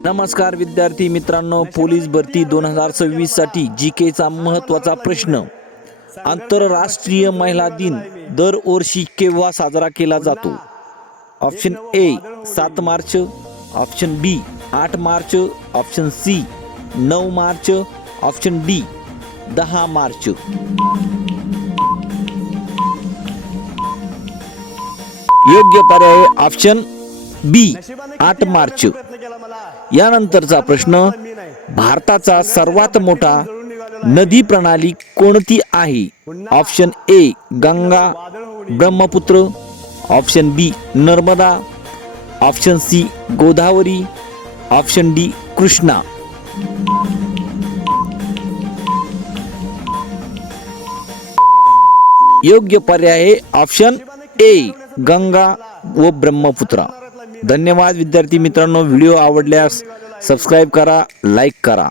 नमस्कार विद्यार्थी मित्रांनो, पोलीस भरती 2026 साठी जीके चा महत्त्वाचा प्रश्न. आंतरराष्ट्रीय महिला दिन दरवर्षी केव्हा साजरा केला जातो? Option A 7 March, option B 8 March, option C 9 March, option D 10 March. योग्य पर्याय ऑप्शन बी 8 मार्च. यानंतरचा प्रश्न, भारताचा सर्वात मोठा नदी प्रणाली कोणती आहे? Option A Ganga Brahmaputra, option B Narmada, option C Godavari, option D Krishna. योग्य पर्याय ऑप्शन ए गंगा व ब्रह्मपुत्रा. धन्यवाद विद्यार्थी मित्रांनो. व्हिडिओ आवडल्यास सबस्क्राईब करा, लाईक करा.